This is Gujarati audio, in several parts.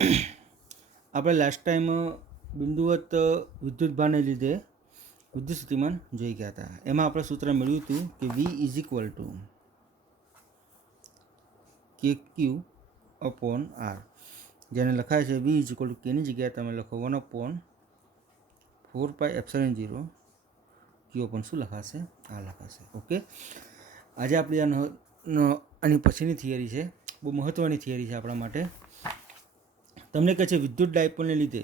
આપણે લાસ્ટ ટાઈમ બિંદુવત વિદ્યુતભારને લીધે વિદ્યુત સ્થિતિમાન જોઈ ગયા હતા. એમાં આપણે સૂત્ર મેળવ્યું હતું કે વી ઇઝ ઇક્વલ ટુ કે ક્યુ અપોન આર, જેને લખાય છે વી ઇઝ ઇક્વલ ટુ કેની જગ્યાએ તમે લખો 1/4πε0 ક્યુ અપોન શું લખાશે? આ લખાશે. ઓકે, આજે આપણી આની પછીની થિયરી છે, બહુ મહત્ત્વની થિયરી છે આપણા માટે. તમને કહે છે વિદ્યુત ડાયપોલને લીધે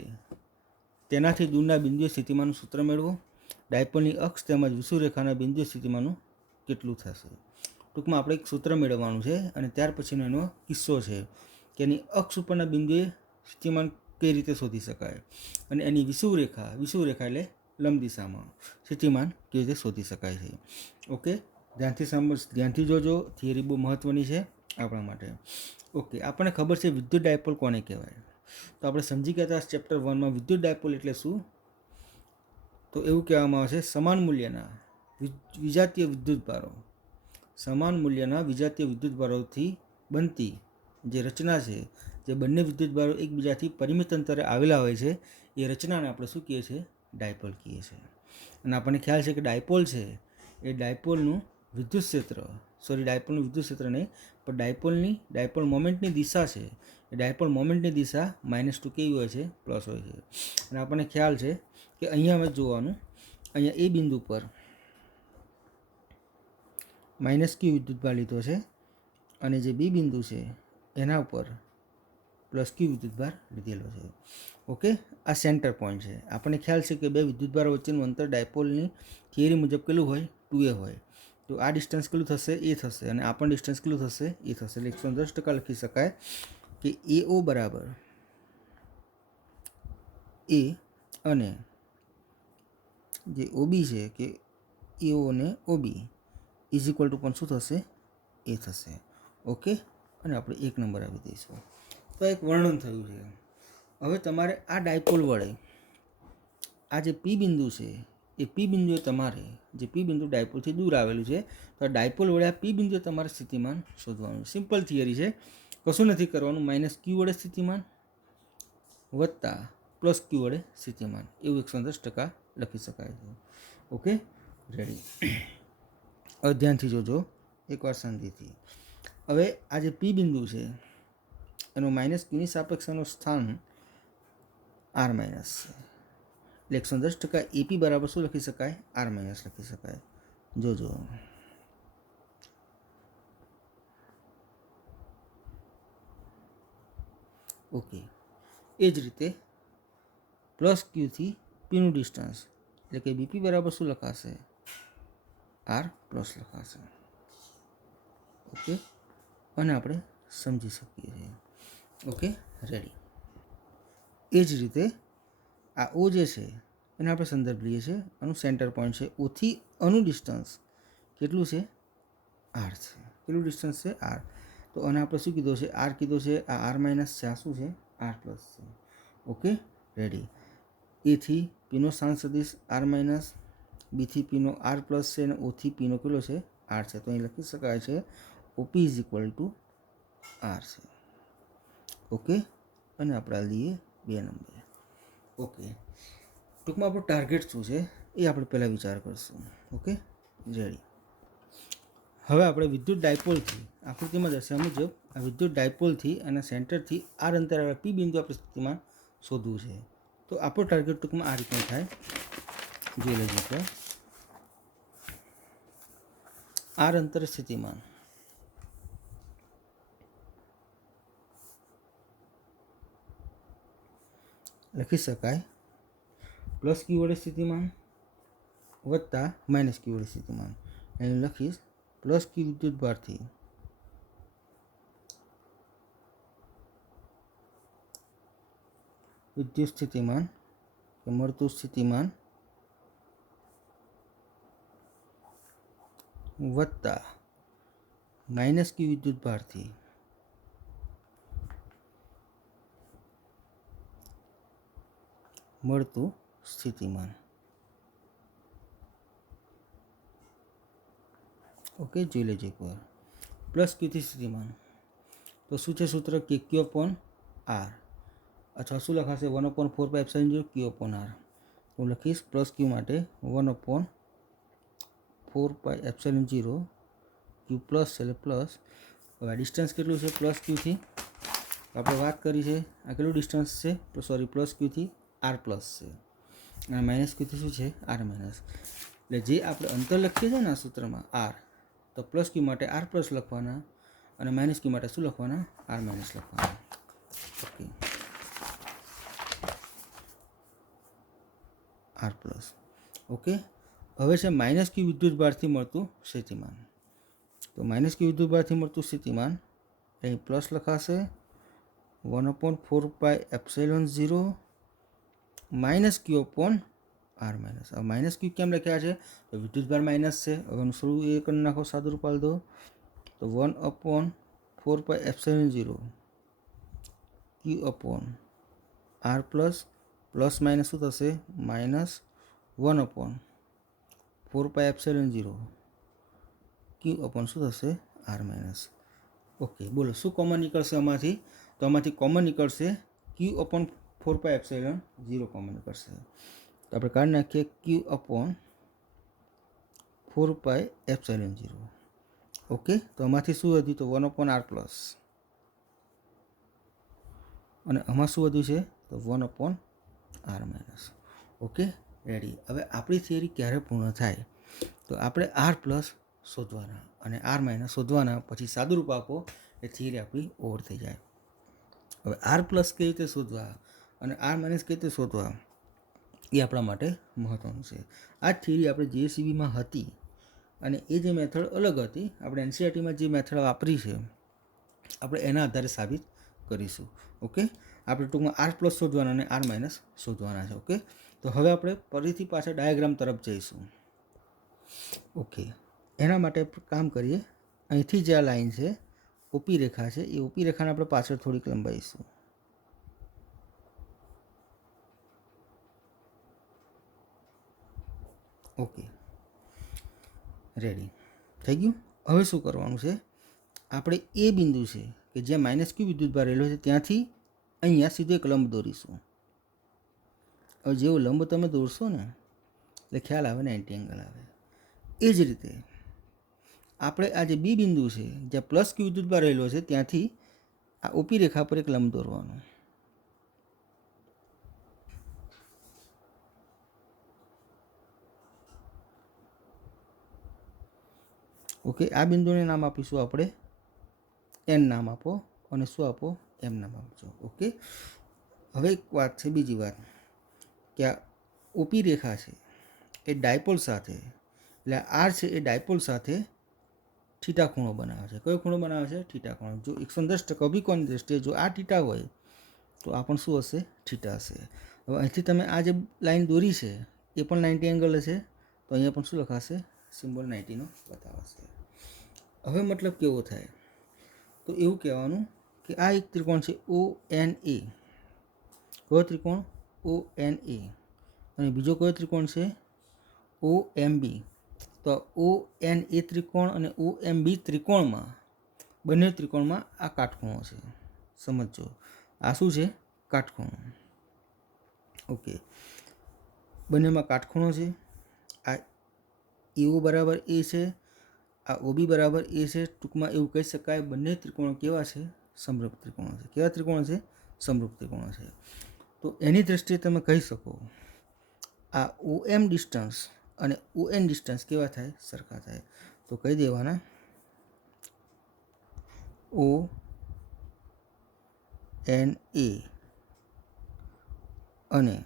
તેનાથી દૂરના બિંદુએ સ્થિતિમાનનું સૂત્ર મેળવો. ડાયપોલની અક્ષ તેમજ વિષુવરેખાના બિંદુએ સ્થિતિમાનનું કેટલું થશે? ટૂંકમાં આપણે એક સૂત્ર મેળવવાનું છે અને ત્યાર પછીનો એનો કિસ્સો છે કે એની અક્ષ ઉપરના બિંદુએ સ્થિતિમાન કઈ રીતે શોધી શકાય અને એની વિષુવરેખા એટલે લંબ દિશામાં સ્થિતિમાન કેવી રીતે શોધી શકાય છે. ઓકે, ધ્યાનથી જોજો, થિયરી બહુ મહત્ત્વની છે આપણા માટે. ઓકે, આપણને ખબર છે વિદ્યુત ડાયપોલ કોને કહેવાય, તો આપણે સમજી ગયા હતા ચેપ્ટર 1માં વિદ્યુત ડાયપોલ એટલે શું. તો એવું કહેવામાં આવે છે સમાન મૂલ્યના વિજાતીય વિદ્યુતભારો, સમાન મૂલ્યના વિજાતીય વિદ્યુતભારોથી બનતી જે રચના છે, જે બંને વિદ્યુતભારો એકબીજાથી પરિમિત અંતરે આવેલા હોય છે, એ રચનાને આપણે શું કહીએ છીએ? ડાયપોલ કહીએ છીએ. અને આપણને ખ્યાલ છે કે ડાયપોલ છે એ ડાયપોલનું વિદ્યુત ક્ષેત્ર નહીં, પણ ડાયપોલ મોમેન્ટની દિશા છે, એ ડાયપોલ મોમેન્ટની દિશા -2 કેવી હોય છે? પ્લસ હોય છે. અને આપણને ખ્યાલ છે કે અહીંયા અમે જોવાનું, અહીંયા એ બિંદુ પર -q વિદ્યુતભાર લીધો છે અને જે બી બિંદુ છે એના ઉપર +q વિદ્યુતભાર લીધેલો છે. ઓકે, આ સેન્ટર પોઈન્ટ છે. આપણને ખ્યાલ છે કે બે વિદ્યુતભારો વચ્ચેનું અંતર ડાયપોલની થિયરી મુજબ કેટલું હોય? 2a હોય. તો આ ડિસ્ટન્સ કેટલું થશે? a થશે. અને આ પણ ડિસ્ટન્સ કેટલું થશે? a થશે. એટલે 110% લખી શકાય કે AO બરાબર a અને જે OB છે કે AO અને OB ઇઝ ઇક્વલ ટુ પણ શું થશે? a થશે. ઓકે, અને આપણે 1 નંબર આપી દઈશું. તો એક વર્ણન થયું છે. હવે તમારે આ ડાયપોલ વડે આ જે પી બિંદુ છે એ પી બિંદુએ તમારે જે પી બિંદુ ડાયપોલથી દૂર આવેલું છે, તો આ ડાયપોલ વડે આ પી બિંદુએ તમારે સ્થિતિમાન શોધવાનું. સિમ્પલ થિયરી છે, કશું નથી કરવાનું. -q વડે સ્થિતિમાન વત્તા +q વડે સ્થિતિમાન, એવું 110% લખી શકાય છે. Okay, ready. હવે ધ્યાનથી જોજો એકવાર શાંતિથી. હવે આ જે પી બિંદુ છે એનો -qની સાપેક્ષનું સ્થાન r- છે, એટલે 110% AP બરાબર શું લખી શકાય? r- લખી શકાય. જોજો, ઓકે. એ જ રીતે +q થી પીનું ડિસ્ટન્સ એટલે કે BP બરાબર શું લખાશે? r+ લખાશે. ઓકે, અને આપણે સમજી શકીએ છીએ. Okay, ready. એ જ રીતે આ O જે છે એને આપણે સંદર્ભ લઈએ છીએ, આનું સેન્ટર પોઈન્ટ છે. ઓથી આનું ડિસ્ટન્સ કેટલું છે? r છે. કેટલું ડિસ્ટન્સ છે? r. તો આને આપણે શું કીધું છે? r કીધું છે. આ r- છે, આ શું છે? r+ છે. Okay, ready. એથી પીનો સ્થાન સદિશ r-, બીથી પીનો r+ છે અને ઓથી પીનો કેટલો છે? r છે. તો અહીં લખી શકાય છે OP is equal two r છે. ઓકે, અને આપણે લઈએ 2 નંબર. ઓકે, ટૂંકમાં આપણું ટાર્ગેટ શું છે એ આપણે પહેલાં વિચાર કરશું. Okay, ready. હવે આપણે વિદ્યુત ડાયપોલથી આકૃતિમાં દર્શાવ્યા મુજબ આ વિદ્યુત ડાયપોલથી અને સેન્ટરથી r અંતરે પી બિંદુ આપણે સ્થિતિમાન શોધવું છે. તો આપણો ટાર્ગેટ ટૂંકમાં આ રીતનો થાય. જોઈ લેજો આપણે. r અંતરે સ્થિતિમાન લખી શકાય +q વડે સ્થિતિમાન વત્તા -q વડે સ્થિતિમાન. અહીં લખીશ +q વિદ્યુતભારથી વિદ્યુત સ્થિતિમાન કે મળતું સ્થિતિમાન વત્તા -q વિદ્યુતભારથી મળતું સ્થિતિમાન. ઓકે, જોઈ લેજો એકવાર. +q થી સ્થિતિમાન તો શું છે સૂત્ર? કે q/r. અથવા શું લખાશે 1/4πε0 Q/R. હું લખીશ પ્લસ ક્યુ માટે 1/4πε0 ક્યુ પ્લસ એટલે પ્લસ. હવે આ ડિસ્ટન્સ કેટલું છે પ્લસ ક્યુથી આપણે વાત કરી છે, આ કેટલું ડિસ્ટન્સ છે તો સોરી પ્લસ ક્યુથી આર પ્લસ છે અને માઇનસ ક્યુથી શું છે આર માઇનસ. એટલે જે આપણે અંતર લખીએ છીએ ને આ સૂત્રમાં આર, તો પ્લસ ક્યુ માટે આર પ્લસ લખવાના અને માઇનસ ક્યુ માટે શું લખવાના આર માઇનસ લખવાના. Okay, R plus. ઓકે, હવે છે માઇનસ ક્યુ વિદ્યુતભારથી મળતું સ્થિતિમાન. તો માઇનસ ક્યુ વિદ્યુતભારથી મળતું સ્થિતિમાન અહીં પ્લસ લખાશે 1/4πε0 માઇનસ ક્યુ/આર માઇનસ. હવે માઇનસ ક્યુ કેમ લખ્યા છે તો વિદ્યુતભાર માઇનસ છે. હવે શું એ કરી નાખો, સાદું રૂપ આપી દો તો 1/4πε0 ક્યુ/આર પ્લસ પ્લસ માઇનસ શું થશે માઇનસ 1/4πε0 ક્યુ/ શું થશે આર માઇનસ. ઓકે, બોલો શું કોમન નીકળશે આમાંથી? તો આમાંથી કોમન નીકળશે Q/4πε0 કોમન નીકળશે. તો આપણે કાઢી નાખીએ Q/4πε0. ઓકે, તો આમાંથી શું વધ્યું તો 1/r પ્લસ અને આમાં શું વધ્યું છે તો 1/r માઇનસ. Okay, ready. હવે આપણી થિયરી ક્યારે પૂર્ણ થાય તો આપણે આર પ્લસ શોધવાના અને આર માઇનસ શોધવાના, પછી સાદું રૂપ આપો એ થિયરી આપણી ઓવર થઈ જાય. હવે આર પ્લસ કઈ રીતે શોધવા અને આર માઇનસ કઈ રીતે શોધવા એ આપણા માટે મહત્ત્વનું છે. આ થિયરી આપણે JCBમાં હતી અને એ જે મેથડ અલગ હતી, આપણે NCERTમાં જે મેથડ વાપરી છે આપણે એના આધારે સાબિત કરીશું. ઓકે, આપણે ટૂંકમાં આર પ્લસ શોધવાના અને આર માઇનસ શોધવાના છે. ઓકે, તો હવે આપણે ફરીથી પાછા ડાયાગ્રામ તરફ જઈશું. ઓકે, એના માટે કામ કરીએ. અહીંથી જે આ લાઈન છે ઓપી રેખા છે, એ ઓપી રેખાને આપણે પાછળ થોડીક લંબાઈશું. ઓકે, રેડી થઈ ગયું. હવે શું કરવાનું છે, આપણે એ બિંદુ છે કે જ્યાં માઇનસ ક્યુ વિદ્યુતભાર રહેલો છે ત્યાંથી અહીંયા સીધો એક લંબ દોરીશું. હવે જેવો લંબ તમે દોરશો ને એટલે ખ્યાલ આવે 90 એંગલ આવે. એ જ રીતે આપણે આ જે બી બિંદુ છે જ્યાં પ્લસ ક્યુ વિદ્યુતભાર રહેલો છે ત્યાંથી આ ઓપી રેખા પર એક લંબ દોરવાનો. ઓકે, આ બિંદુને નામ આપીશું આપણે એન નામ આપો અને શું આપો એમ નામ આપજો. ઓકે, હવે એક વાત છે, બીજી વાત કે આ ઓપી રેખા છે એ ડાયપોલ સાથે, એટલે આર છે એ ડાયપોલ સાથે થીટા ખૂણો બનાવે છે. કયો ખૂણો બનાવે છે? થીટા ખૂણો. જો 110% અભિકોણની દ્રષ્ટિએ જો આ થીટા હોય તો આ પણ શું હશે? થીટા હશે. હવે અહીંથી તમે આ જે લાઈન દોરી છે એ પણ 90 એંગલ હશે, તો અહીંયા પણ શું લખાશે? સિમ્બોલ 90નો બતાવશે. હવે મતલબ કેવો થાય તો એવું કહેવાનું કે આ એક ત્રિકોણ છે ONA. કયો ત્રિકોણ? ONA. અને બીજો કયો ત્રિકોણ છે? OMB. તો ONA ત્રિકોણ અને OMB ત્રિકોણમાં, બંને ત્રિકોણમાં આ કાટખૂણો છે. સમજો, આ શું છે? કાટખૂણો. ઓકે, બંનેમાં કાટખૂણો છે. આ AO બરાબર A છે, આ OB બરાબર A છે. ટૂંકમાં એવું કહી શકાય બંને ત્રિકોણો કેવા છે? સમરૂપ ત્રિકોણો છે. કેવા ત્રિકોણો છે? સમરૂપ ત્રિકોણો છે. તો એની દ્રષ્ટિએ તમે કહી શકો આ OM ડિસ્ટન્સ અને ON ડિસ્ટન્સ કેવા થાય? સરખા થાય. તો કહી દેવાના ONA અને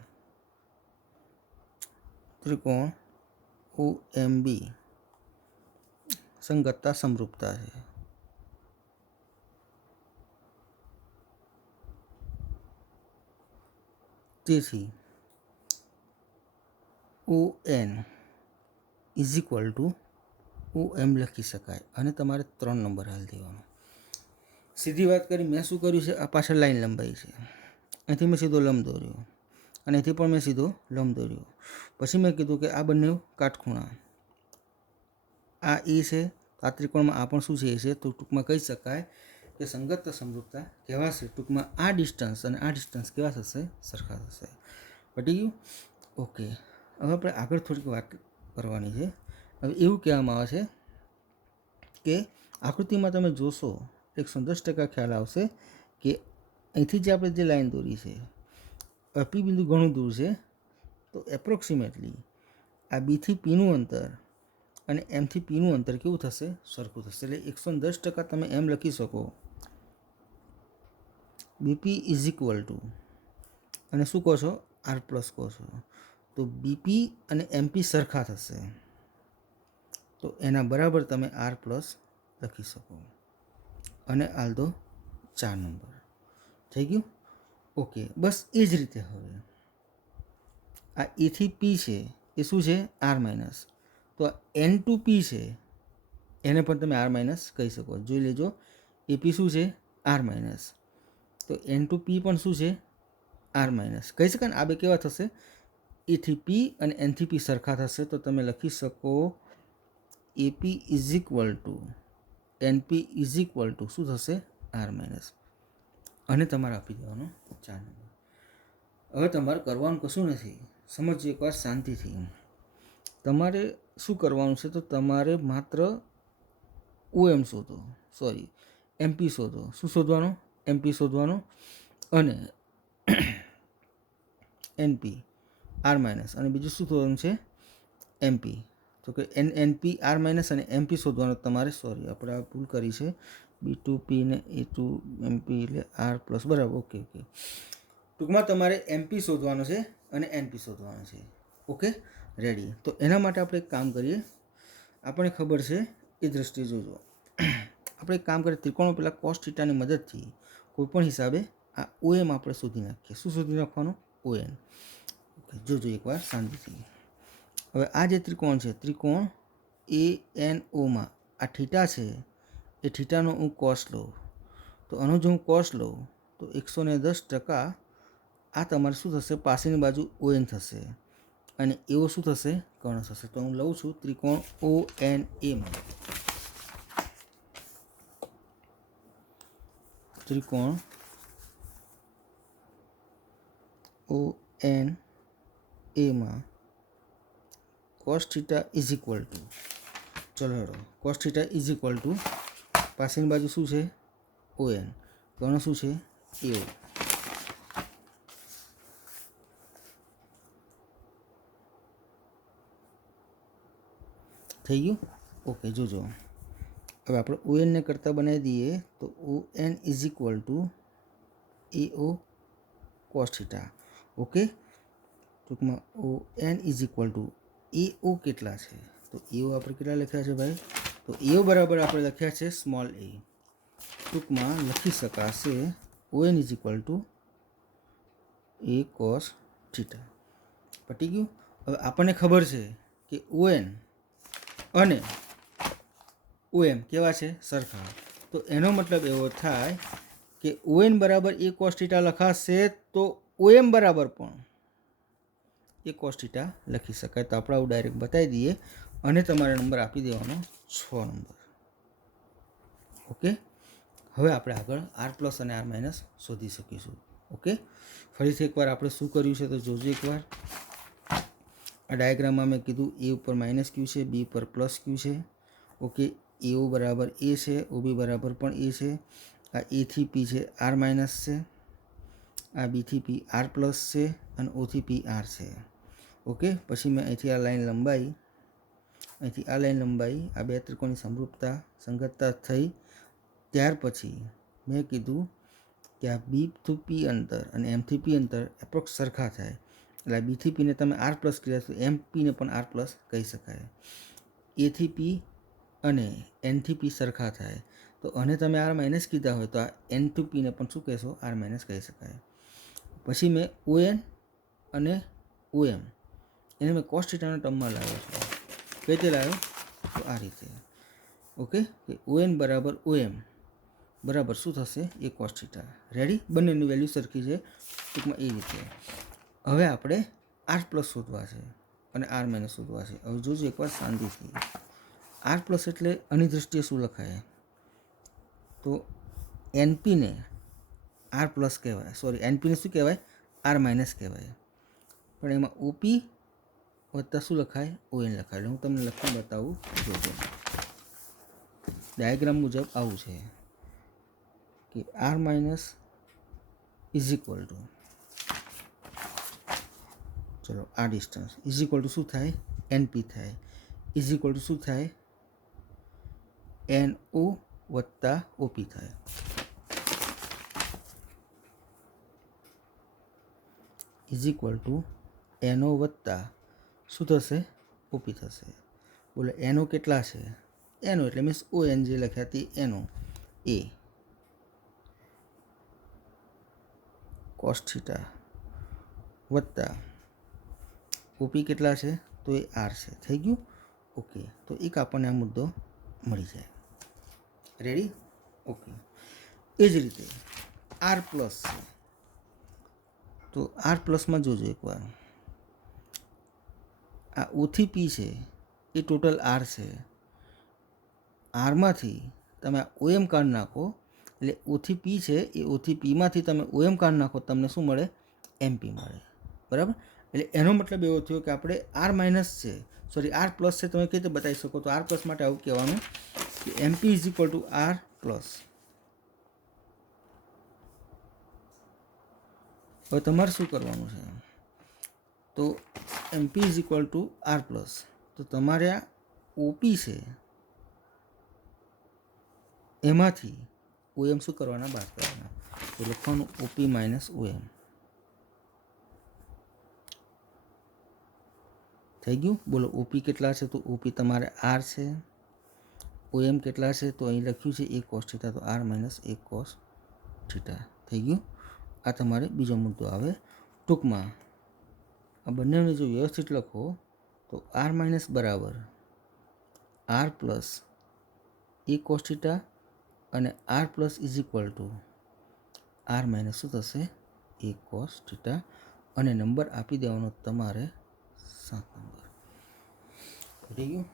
ત્રિકોણ OMB સંગતતા સમરૂપતા છે. તેથી ON is equal two OM લખી શકાય અને તમારે 3 નંબર હાલ દેવાનો. સીધી વાત કરી, મેં શું કર્યું છે? આ પાછળ લાઈન લંબાઈ છે, અહીંથી મેં સીધો લંબ દોર્યો અને અહીંથી પણ મેં સીધો લંબ દોર્યો. પછી મેં કીધું કે આ બંને કાટખૂણા, આ એ છે, આ ત્રિકોણમાં આ પણ શું છે? એ છે. તો ટૂંકમાં કહી શકાય કે સંગતતા સમરૂપતા કહેવાશે. ટૂંકમાં આ ડિસ્ટન્સ અને આ ડિસ્ટન્સ કેવા થશે? સરખા થશે. પટી ગયું? ઓકે. હવે આપણે આગળ થોડીક વાત કરવાની છે. હવે એવું કહેવામાં આવે છે કે આકૃતિમાં તમે જોશો 110% ખ્યાલ આવશે કે અહીંથી જે આપણે જે લાઈન દોરી છે, પી બિંદુ ઘણું દૂર છે, તો એપ્રોક્સિમેટલી આ બીથી પીનું અંતર અને એમથી પીનું અંતર કેવું થશે? સરખું થશે. એટલે 110% તમે એમ લખી શકો, બીપી ઇઝ ઇક્વલ ટુ, અને શું કહો છો? આર પ્લસ કહો છો. તો બીપી અને એમપી સરખા થશે, તો એના બરાબર તમે આર પ્લસ લખી શકો અને હાલ દો 4 નંબર. થઈ ગયું? ઓકે. બસ એ જ રીતે હવે આ એથી પી છે એ શું છે? R minus. તો આ એન ટુ પી છે એને પણ તમે આર માઇનસ કહી શકો. જોઈ લેજો, એપી શું છે? R minus. તો એન ટુ પી પણ શું છે? આર માઇનસ કહી શકાય ને. આ બે કેવા થશે? એથી પી અને એનથી પી સરખા થશે. તો તમે લખી શકો AP is equal to NP is equal to શું થશે? R minus. અને તમારે આપી દેવાનો 4 નંબર. હવે તમારે કરવાનું કશું નથી, સમજો એકવાર શાંતિથી. તમારે શું કરવાનું છે? તો તમારે માત્ર ઓએમ શોધો, સોરી એમપી શોધો. શું શોધવાનો? એમપી શોધવાનો. અને એનપી આર માઇનસ, અને બીજું શું શોધવાનું છે? એમપી. તો કે એનપી આર માઇનસ અને એમપી શોધવાનો તમારે. સોરી, આપણે આ ભૂલ કરી છે. બી ટુ પી ને એ ટુ એમપી એટલે આર પ્લસ. બરાબર. ઓકે. ટૂંકમાં તમારે એમપી શોધવાનો છે અને એનપી શોધવાનો છે. Okay, ready. તો એના માટે આપણે એક કામ કરીએ. આપણને ખબર છે એ દ્રષ્ટિએ જોજો. આપણે એક કામ કરીએ, ત્રિકોણો પેલા કોસ થીટાની મદદથી કોઈપણ હિસાબે આ ઓએમ આપણે શોધી નાખીએ. શું શોધી નાખવાનું? ઓએન. ઓકે, જોજો એકવાર શાંતિથી. હવે આ જે ત્રિકોણ છે, ત્રિકોણ એ એન ઓમાં આ થીટા છે, એ થીટાનો હું કોસ લઉં, તો આનો જો હું કોસ લઉં તો 110% આ તમારે શું થશે? પાસેની બાજુ ઓએન થશે, અને એવો શું થશે? કર્ણ થશે. તો હું લઉં છું ત્રિકોણ ઓ એન એમાં ત્રિકોણ ઓ એન એમાં cos theta is equal to, ચલો હેડો, cos theta is equal two પાસેની બાજુ શું છે? ઓએન. કર્ણ શું છે? એઓ. થઈ ગયું? ઓકે, જોજો. હવે આપણે ઓએનને કરતાં બનાવી દઈએ તો ઓએન ઇઝ ઇક્વલ ટુ એઓ કોસ થીટા. ઓકે, ટૂંકમાં ઓએન ઇઝ ઇક્વલ ટુ એઓ કેટલા છે? તો એઓ આપણે કેટલા લખ્યા છે ભાઈ? તો એઓ બરાબર આપણે લખ્યા છે સ્મોલ એ. ટૂંકમાં લખી શકાશે O N is equal to A cos theta. પટી ગયું? હવે આપણને ખબર છે કે ઓએન અને ઓએમ કેવા છે? સરખા. તો એનો મતલબ એવો થાય કે ઓએન બરાબર એ કોસ થીટા લખાશે, તો ઓએમ બરાબર પણ એ કોસ થીટા લખી શકાય. તો આપણે આવું ડાયરેક્ટ બતાવી દઈએ અને તમારે નંબર આપી દેવાનો 6 નંબર. ઓકે, હવે આપણે આગળ આર પ્લસ અને આર માઇનસ શોધી શકીશું. ઓકે, ફરીથી એકવાર આપણે શું કર્યું છે તો જોજો એકવાર. આ ડાયાગ્રામમાં મેં કીધું એ ઉપર માઇનસ ક્યુ છે, બી ઉપર પ્લસ ક્યુ છે. ઓકે, એઓ બરાબર એ છે, ઓબી બરાબર પણ એ છે. આ એથી પી છે આર માઇનસ છે, આ બીથી પી આર પ્લસ છે, અને ઓથી પી આર છે. ઓકે, પછી મેં અહીંથી આ લાઈન લંબાઈ, અહીંથી આ લાઈન લંબાઈ, આ બે ત્રિકોણની સમરૂપતા સંગતતા થઈ. ત્યાર પછી મેં કીધું કે આ બી ટુ પી અંતર અને એમથી પી અંતર એપ્રોક્સ સરખા થાય. એટલે આ બીથી પીને તમે આર પ્લસ કર્યા તો એમ પીને પણ આર પ્લસ કહી શકાય. એથી પી અને એનથી પી સરખા થાય, તો અને તમે આર માઇનસ કીધા હોય તો આ એન ટુ પીને પણ શું કહેશો? આર માઇનસ કહી શકાય. પછી મેં ઓએન અને ઓએમ એને મેં કોસ થીટાના ટર્મમાં લાવ્યો છું. કઈ રીતે લાવ્યો? તો આ રીતે. ઓકે, કે ઓએન બરાબર ઓએમ બરાબર શું થશે? A cos theta. રેડી? બંનેની વેલ્યુ સરખી છે. ટૂંકમાં એ રીતે. હવે આપણે આર પ્લસ શોધવા છે અને આર માઇનસ શોધવા છે. હવે જોજો એકવાર શાંતિથી. આર પ્લસ એટલે આની દૃષ્ટિએ શું લખાય? તો એનપીને આર પ્લસ કહેવાય, સોરી એનપીને શું કહેવાય, આર માઇનસ કહેવાય, પણ એમાં ઓપી વત્તા શું લખાય, ઓએન લખાય. હું તમને લખી બતાવું, જોજો. ડાયાગ્રામ મુજબ આવું છે કે R minus is equal to, ચલો આ ડિસ્ટન્સ ઇઝ ઇક્વલ ટુ શું થાય, એનપી થાય, ઇઝ ઇક્વલ ટુ શું થાય, NO વત્તા ઓપી થાય. ઇઝ ઇક્વલ ટુ NO વત્તા શું થશે, ઓપી થશે. બોલે NO કેટલા છે, NO એટલે મીન્સ ON જે લખ્યા હતી NO એ કોસ થીટા વત્તા ઓપી કેટલા છે, તો એ આર છે. થઈ ગયું, ઓકે. તો એક આપણને આ મુદ્દો મળી જાય. Ready, okay. એ જ રીતે આર પ્લસ છે, તો આર પ્લસમાં જોજો એકવાર, આ ઓથી પી છે એ ટોટલ આર છે. આરમાંથી તમે આ ઓએમ કાઢી નાખો, એટલે ઓથી પી છે એ ઓથી પીમાંથી તમે ઓએમ કાઢી નાખો, તમને શું મળે, એમપી મળે. બરાબર, એટલે એનો મતલબ એવો થયો કે આપણે આર માઇનસ છે, સોરી આર પ્લસ છે, તમે કઈ રીતે બતાવી શકો, તો આર પ્લસ માટે આવું કહેવાનું કે MP is equal to R plus. હવે તમારે શું કરવાનું છે, તો MP is equal to R plus, તો તમારે આ ઓપી છે એમાંથી ઓએમ શું કરવાના, બાદ કરવાના. તો લખવાનું ઓપી માઇનસ ઓએમ. થઈ ગયું. બોલો ઓપી કેટલા છે, તો ઓપી તમારે આર છે, ઓએમ કેટલા છે, તો અહીં લખ્યું છે એ કોસ થીટા, તો R minus a cos theta. થઈ ગયું. આ તમારે બીજો મુદ્દો આવે. ટૂંકમાં આ બંનેને જો વ્યવસ્થિત લખો તો આર માઇનસ બરાબર આર પ્લસ એ કોસ થીટા અને R plus is equal to R minus શું થશે, એ કોસ થીટા. અને નંબર આપી દેવાનો તમારે 7 નંબર. થઈ ગયું.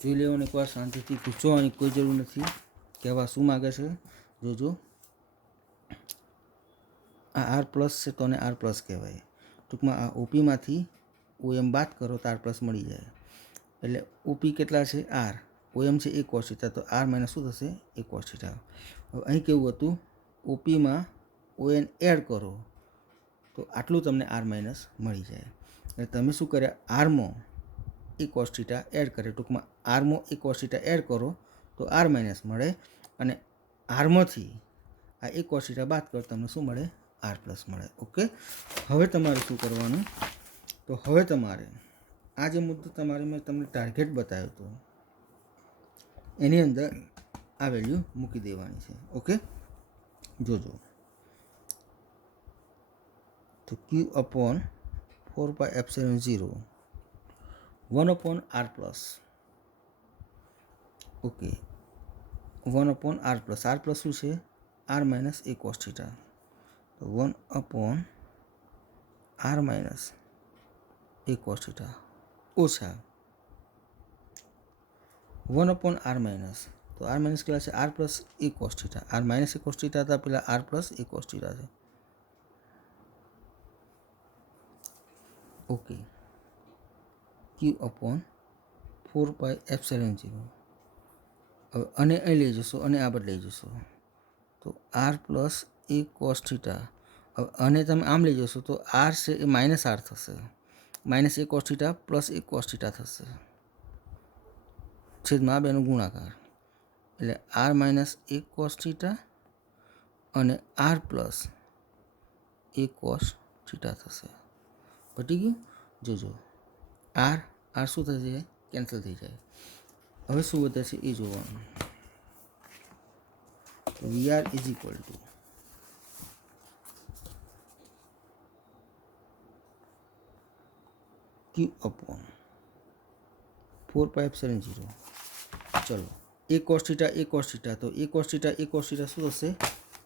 જોઈ લેવાનું એકવાર શાંતિથી, પૂછવાની કોઈ જરૂર નથી. કહેવા શું માગે છે જોજો. આ આર પ્લસ છે તો આને આર પ્લસ કહેવાય. ટૂંકમાં આ ઓપીમાંથી ઓએમ બાદ કરો તો આર પ્લસ મળી જાય. એટલે ઓપી કેટલા છે, આર, ઓએમ છે એ કોસ થીટા, તો આર માઇનસ શું થશે, એ કોસ થીટા. હવે અહીં કેવું હતું, ઓપીમાં ઓએન એડ કરો તો આટલું તમને આર માઇનસ મળી જાય. એટલે તમે શું કર્યા, આરમાં એ કોસ થીટા એડ કરે, ટૂંકમાં આરમાં એ કોસ થીટા એડ કરો તો આર માઇનસ મળે, અને આરમાંથી આ એ કોસ થીટા બાદ કરો તમને શું મળે, આર પ્લસ મળે. ઓકે. હવે તમારે શું કરવાનું, તો હવે તમારે આ જે મુદ્દો તમારે મેં તમને ટાર્ગેટ બતાવ્યો હતો એની અંદર આ વેલ્યુ મૂકી દેવાની છે. ઓકે, જોજો. તો q upon 4πε0 1 upon r plus, okay, 1 upon r plus, r plus શું છે, R minus a cos theta, તો 1 upon r minus a cos theta ઓછા 1 અપોન આર માઇનસ, તો આર માઇનસ કેટલા છે, r plus A cos theta, r minus a cos theta હતા, પેલા આર પ્લસ એ કોસ થીટા છે. Okay, q upon 4πε0. હવે અને અહીં લઈ જશો અને આ બાજુ લઈ જશો તો આર પ્લસ એ કોસ થીટા. હવે અને તમે આમ લઈ જશો તો આર છે એ માઇનસ આર થશે, minus a cos theta plus A cos theta થશે, છેદમાં આ બેનો ગુણાકાર, એટલે R minus a cos theta અને આર પ્લસ એ કોસ થીટા થશે. પટી ગયું. જોજો આર આર શું થશે, કેન્સલ થઈ જાય. હવે શું વધે છે એ જોવાનું. V R is equal to q upon 4πε0. ચલો A cos theta A cos theta, તો A cos theta A cos theta શું થશે,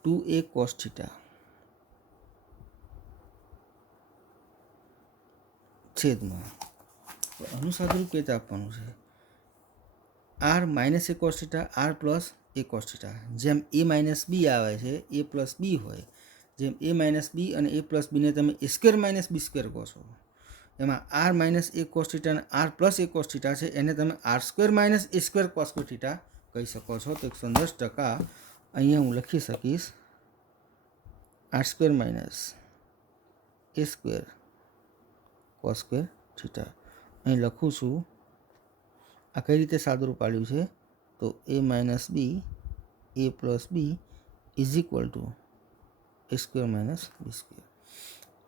2a કોસ થીટા છેદમાં અનુસાદરૂપ કઈ રીતે આપવાનું છે, R minus a cos theta R plus A cos theta. જેમ એ માઇનસ બી આવે છે, એ પ્લસ બી હોય, જેમ એ માઇનસ બી અને એ પ્લસ બીને તમે એ સ્ક્વેર માઇનસ બી સ્ક્વેર કહો છો, એમાં R minus a cos theta અને આર પ્લસ એ કોસ થીટા છે, એને તમે આર સ્ક્વેર માઇનસ એ સ્ક્વેર કોસ સ્ક્વેર થીટા કહી શકો છો. તો 110% અહીંયા હું લખી શકીશ આર સ્ક્વેર માઇનસ એ સ્ક્વેર કોસ સ્ક્વેર થીટા. અહીં લખું છું. આ કઈ રીતે સાદુરૂપ પાડ્યું છે? તો a minus b a plus b is equal to a square minus b square.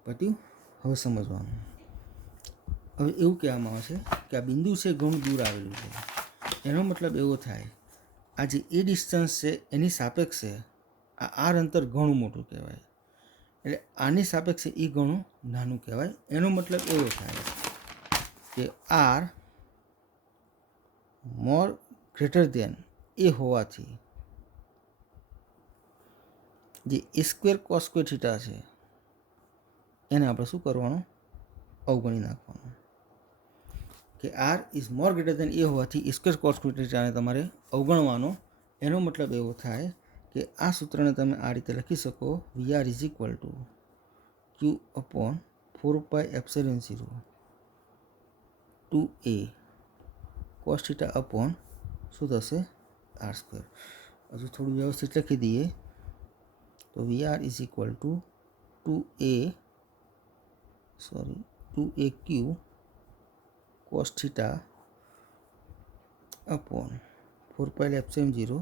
પટ્યું? હવે સમજવાનું. હવે એવું કહેવામાં આવે છે કે આ બિંદુ છે ઘણું દૂર આવેલું છે. એનો મતલબ એવો થાય, આ જે એ ડિસ્ટન્સ છે એની સાપેક્ષે આ આર અંતર ઘણું મોટું કહેવાય, એટલે આની સાપેક્ષે એ ઘણું નાનું કહેવાય. એનો મતલબ એવો થાય કે are more greater than a હોવાથી જે a square cos square theta છે એને આપણે શું કરવાનું? અવગણી નાખવાનું. કે r is more greater than a હોવાથી એ સ્ક્વેર કોસ સ્ક્વેર થીટાને તમારે અવગણવાનો. એનો મતલબ એવો થાય કે આ સૂત્રને તમે આ રીતે લખી શકો, V R is equal to q upon 4πε0 2a cos theta upon શું થશે? R square. હજુ થોડું વ્યવસ્થિત લખી દઈએ તો V R is equal to 2a ક્યુ cos theta upon 4πε0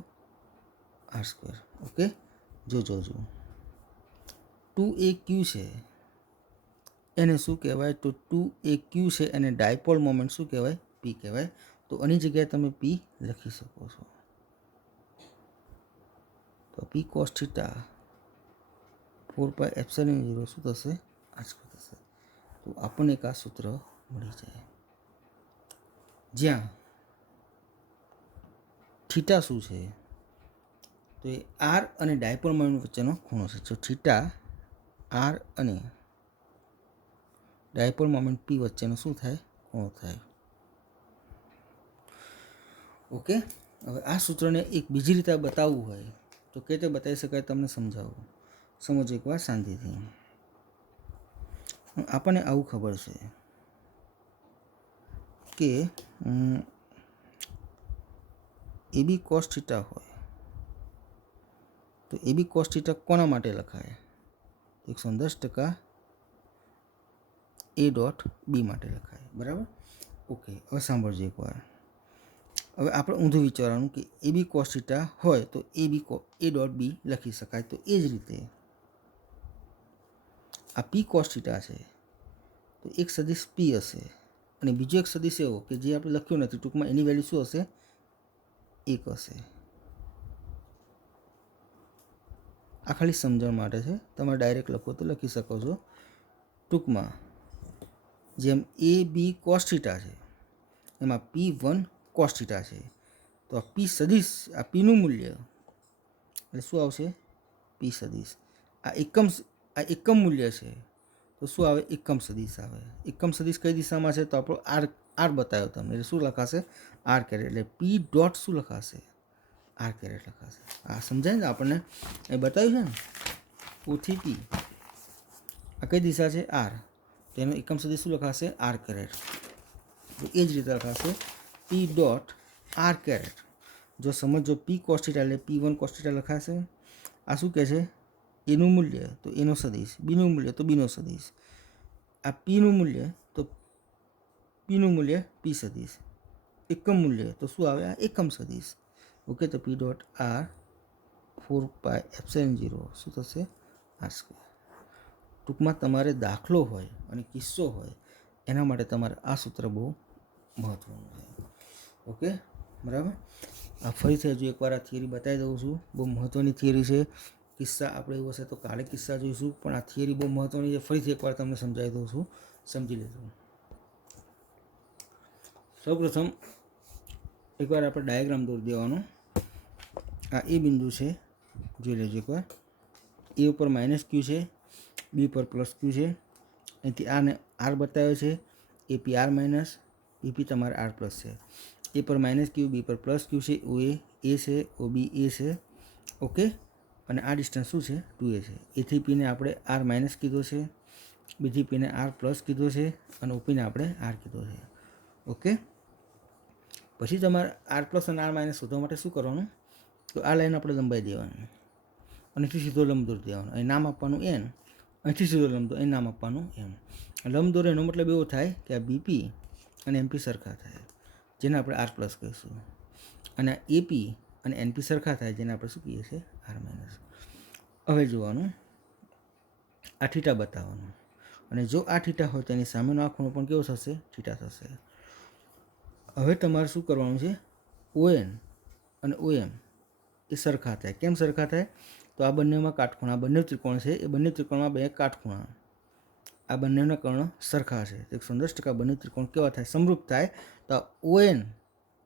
r square. Okay, જોજો 2aq છે એને શું કહેવાય? તો 2aq છે એને ડાયપોલ મોમેન્ટ શું કહેવાય? પી કહેવાય. તો આની જગ્યાએ તમે પી લખી શકો છો. તો પી કોસ થીટા 4πε0 શું થશે? આર સ્ક્વેર થશે. તો આપણને એક આ સૂત્ર મળી જાય, જ્યાં થીટા શું છે? તો એ આર અને ડાયપોલ મોમેન્ટ વચ્ચેનો ખૂણો છે. તો થીટા આર અને ડાયપોલ મોમેન્ટ પી વચ્ચેનો શું થાય? ખૂણો થાય. ઓકે. હવે આ સૂત્રને એક બીજી રીતે બતાવવું હોય તો કઈ રીતે બતાવી શકાય? તમને સમજાવું. સમજો એકવાર શાંતિથી. આપણને આવું ખબર છે કે એ બી કોસ થીટા હોય તો એ બી કોસ થીટા કોના માટે લખાય? 110% એ ડોટ બી માટે લખાય. બરાબર? ઓકે. હવે સાંભળજો એકવાર. હવે આપણે ઊંધું વિચારવાનું કે એ બી કોસ થીટા હોય તો એ ડોટ બી લખી શકાય. તો એ જ રીતે આ પી કોસ થીટા છે તો એક સદિશ પી હશે અને બીજો એક સદિશ એવો કે જે આપણે લખ્યું નથી, ટૂંકમાં એની વેલ્યુ શું હશે? 1 હશે. આ ખાલી સમજણ માટે છે, તમારે ડાયરેક્ટ લખો તો લખી શકો છો. ટૂંકમાં જેમ એ બી કોસ થીટા છે એમાં P1 કોસ થીટા છે, તો આ પી સદિશ, આ પીનું મૂલ્ય એટલે શું આવશે? પી સદિશ. આ એકમ મૂલ્ય છે તો શું આવે? એકમ સદિશ આવે. એકમ સદિશ કઈ દિશામાં છે? તો આપણો આર બતાવ્યો તમને, એટલે શું લખાશે? R caret. એટલે પી ડોટ શું લખાશે? આર કેરેટ લખાશે. આ સમજાય ને આપણને? એ બતાવ્યું છે ને, ઓથી પી. આ કઈ દિશા છે? આર. તો એનો એકમ સદિશ શું લખાશે? R caret. તો એ જ રીતે લખાશે પી ડોટ આર કેરેટ. જો સમજો પી કોસ થીટા એટલે P1 કોસ થીટા લખાશે. આ શું કહે છે? એનું મૂલ્ય તો એનો સદિશ, બીનું મૂલ્ય તો બીનો સદિશ. આ પીનું મૂલ્ય તો પીનું મૂલ્ય પી સદિશ. એકમ મૂલ્ય તો શું આવે? આ એકમ સદિશ. ઓકે. તો પી ડોટ આર 4πε0 શું થશે? R square. ટૂંકમાં તમારે દાખલો હોય અને કિસ્સો હોય એના માટે તમારે આ સૂત્ર બહુ મહત્ત્વનું છે. ઓકે, બરાબર. આ ફરીથી હજુ એકવાર આ થિયરી બતાવી દઉં છું. બહુ મહત્ત્વની થિયરી છે. કિસ્સા આપણે એવું હશે તો કાલે કિસ્સા જોઈશું, પણ આ થિયરી બહુ મહત્ત્વની છે. ફરીથી એકવાર તમને સમજાવી દઉં છું, સમજી લેજો. સૌપ્રથમ એકવાર આપણે ડાયાગ્રામ દોરી દેવાનો. આ એ બિંદુ છે, જોઈ લેજો એકવાર. એ ઉપર માઇનસ ક્યુ છે, બી ઉપર પ્લસ ક્યુ છે. અહીંથી આને આર બતાવ્યો છે, એપી આર માઇનસ, બીપી તમારે આર પ્લસ છે. એ પર માઇનસ ક્યુ, બી પર પ્લસ ક્યુ છે, ઓ એ એ છે, OB એ છે, ઓકે, અને આ ડિસ્ટન્સ શું છે 2a છે. એથી પીને આપણે r માઇનસ કીધો છે, બીજી પીને r પ્લસ કીધો છે, અને ઓપીને આપણે r કીધો છે, ઓકે. પછી તમારે r પ્લસ અને r માઇનસ શોધવા માટે શું કરવાનું, તો આ લાઈન આપણે લંબાઈ દેવાની, અહીંથી સીધો લંબ દોરી દેવાનો, અહીં નામ આપવાનું n, અહીંથી સીધો લંબ દોર, અહીં નામ આપવાનું m. લંબ દોરે એનો મતલબ એવો થાય કે આ બીપી અને એમપી સરખા થાય, જેને આપણે r પ્લસ કહીશું, અને એપી અને એનપી સરખા થાય, જેને આપણે શું કહીએ છીએ r માઇનસ. હવે જોવાનું આ થીટા બતાવવાનું, અને જો આ થીટા હોય તો એની સામેનો આ ખૂણો પણ કેવો થશે, થીટા થશે. હવે તમારે શું કરવાનું છે, ON અને OM એ સરખા થાય. કેમ સરખા થાય, તો આ બંનેમાં કાટખૂણા, બંને ત્રિકોણ છે, એ બંને ત્રિકોણમાં બે કાટખૂણા, આ બંનેના કર્ણ સરખા છે, 110% બંને ત્રિકોણ કેવા થાય, સમરૂપ થાય. તો આ ON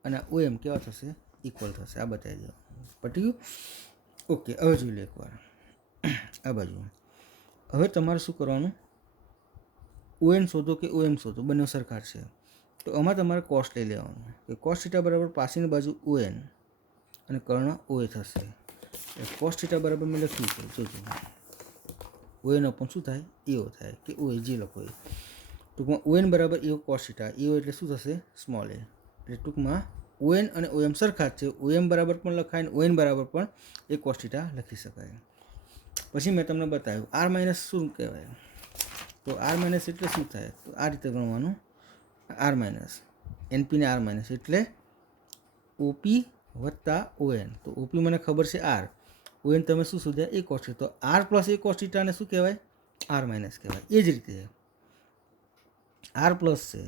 અને OM કેવા થશે, ઇક્વલ થશે. આ બતાવી દો, પટી ગયું, ઓકે. હવે જોઈ લો એકવાર આ બાજુ. હવે તમારે શું કરવાનું, ON શોધો કે OM શોધો, બંને સરખા છે. તો આમાં તમારે કોસ લઈ લેવાનું, કે કોસ થીટા બરાબર પાછળની બાજુ ON અને કર્ણ OA થશે. કોસ થીટા બરાબર મેં લખ્યું છે, જોજો, ON પણ શું થાય, EO થાય, કે OA જે લખો એ. ટૂંકમાં ON બરાબર EO કોસ થીટા, EO એટલે શું થશે, સ્મોલ a. એટલે ટૂંકમાં ON અને OM સરખા જ છે, OM બરાબર પણ લખાય, ON બરાબર પણ એ કોસ થીટા લખી શકાય. પછી મેં તમને બતાવ્યું r માઇનસ શું કહેવાય, તો r માઇનસ એટલે શું થાય, તો આ રીતે ગણવાનું, r માઇનસ એનપી ને r માઇનસ એટલે OP વત્તા ON. તો OP મને ખબર છે r, ON તમે શું શોધ્યા, એ કોસ થીટા. તો r પ્લસ એ કોસ થીટાને શું કહેવાય, r માઇનસ કહેવાય. એ જ રીતે r પ્લસ છે,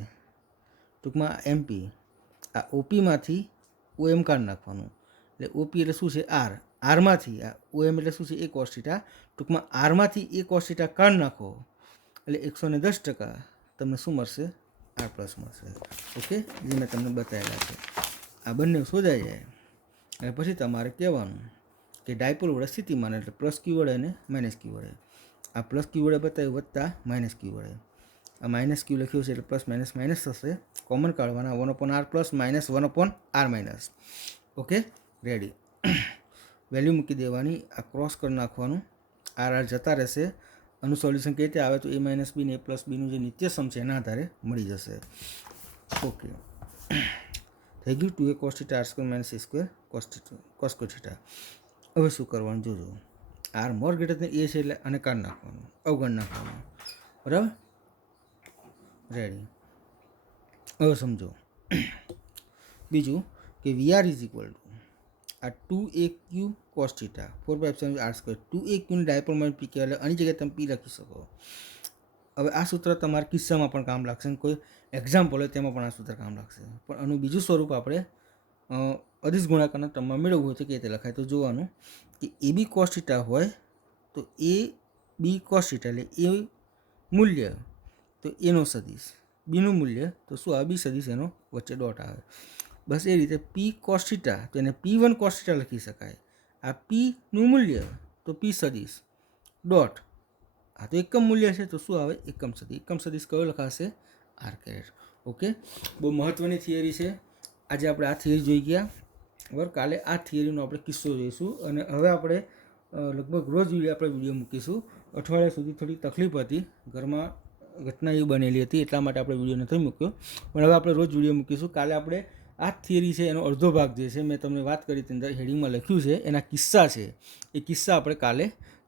ટૂંકમાં એમપી, આ OPમાંથી OM કાઢી નાખવાનું, એટલે OP એટલે શું છે r, rમાંથી આ OM એટલે શું છે, એ કોસ થીટા. ટૂંકમાં rમાંથી એ કોસ થીટા કાઢી નાખો એટલે 110% તમને શું મળશે, r પ્લસ મળશે, ઓકે, જે મેં તમને બતાવેલા છે. આ બંને શોધાઈ જાય અને પછી તમારે કહેવાનું કે ડાયપોલ વડે સ્થિતિમાન, એટલે પ્લસ ક્યુ વડે અને માઇનસ ક્યુ વડે. આ પ્લસ ક્યુ વડે બતાવ્યું, વત્તા માઇનસ ક્યુ વડે. આ માઇનસ ક્યુ લખ્યું છે એટલે પ્લસ માઇનસ માઇનસ થશે, કોમન કાઢવાના, 1/r plus minus 1/r minus, okay, ready. Value મૂકી દેવાની, આ ક્રોસ કરી નાખવાનું, r જતા રહેશે. આનું સોલ્યુશન કઈ રીતે આવે, તો a માઇનસ બી ને a પ્લસ બીનું જે નિત્યસમ છે એના આધારે મળી જશે, ઓકે. થઈ ગયું, 2a cos θ r square minus a square cos θ. હવે શું કરવાનું જોજો, r more greater then a છે એટલે આને કાઢી નાખવાનું, અવગણ નાખવાનું, બરાબર, રેડી. હવે સમજો બીજું કે VR ઇઝ ઇક્વલ ટુ આ 2aq cos θ 4/7 r square. 2aq ની ડાયપોલ મોમેન્ટ p કહેવાય, આની જગ્યાએ તમે p લખી શકો. હવે આ સૂત્ર તમારા કિસ્સામાં પણ કામ લાગશે, કોઈ એક્ઝામ્પલ હોય તેમાં પણ આ સૂત્ર કામ લાગશે. પણ આનું બીજું સ્વરૂપ આપણે અદિશ ગુણાકારના ટર્મમાં મેળવવું હોય તો કેવી રીતે લખાય, તો જોવાનું કે AB cos θ હોય તો AB cos θ એટલે એ મૂલ્ય તો એનો સદિશ, બીનું મૂલ્ય તો શું આવે, બી સદિશ, એનો વચ્ચે ડોટ આવે. બસ એ રીતે p cos θ તો એને P1 cos θ લખી શકાય. આ પીનું મૂલ્ય તો p સદિશ ડોટ, આ તો એકમ મૂલ્ય છે તો શું આવે, એકમ સદિશ. એકમ સદિશ કયો લખાશે, r કેરેટ, ઓકે. બહુ મહત્ત્વની થિયરી છે. આજે આપણે આ થિયરી જોઈ ગયા, બરાબર. કાલે આ થિયરીનો આપણે કિસ્સો જોઈશું, અને હવે આપણે લગભગ રોજ આપણે વિડીયો મૂકીશું. અઠવાડિયા સુધી થોડી તકલીફ હતી, ઘરમાં ઘટના એવી બનેલી હતી, એટલા માટે આપણે વિડીયો નથી મૂક્યો, પણ હવે આપણે રોજ વિડીયો મૂકીશું. કાલે આપણે આ થિયરી છે એનો અડધો ભાગ જે છે મેં તમને વાત કરી તેની અંદર હેડિંગમાં લખ્યું છે, એના કિસ્સા છે, એ કિસ્સા આપણે કાલે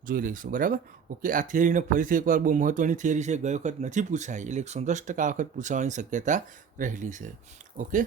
જોઈ લઈશું, બરાબર, ઓકે. આ થિયરીને ફરીથી એકવાર બહુ મહત્ત્વની થિયરી છે, ગઈ વખત નથી પૂછાઈ એટલે 110% આ વખત પૂછાવાની શક્યતા રહેલી છે, ઓકે.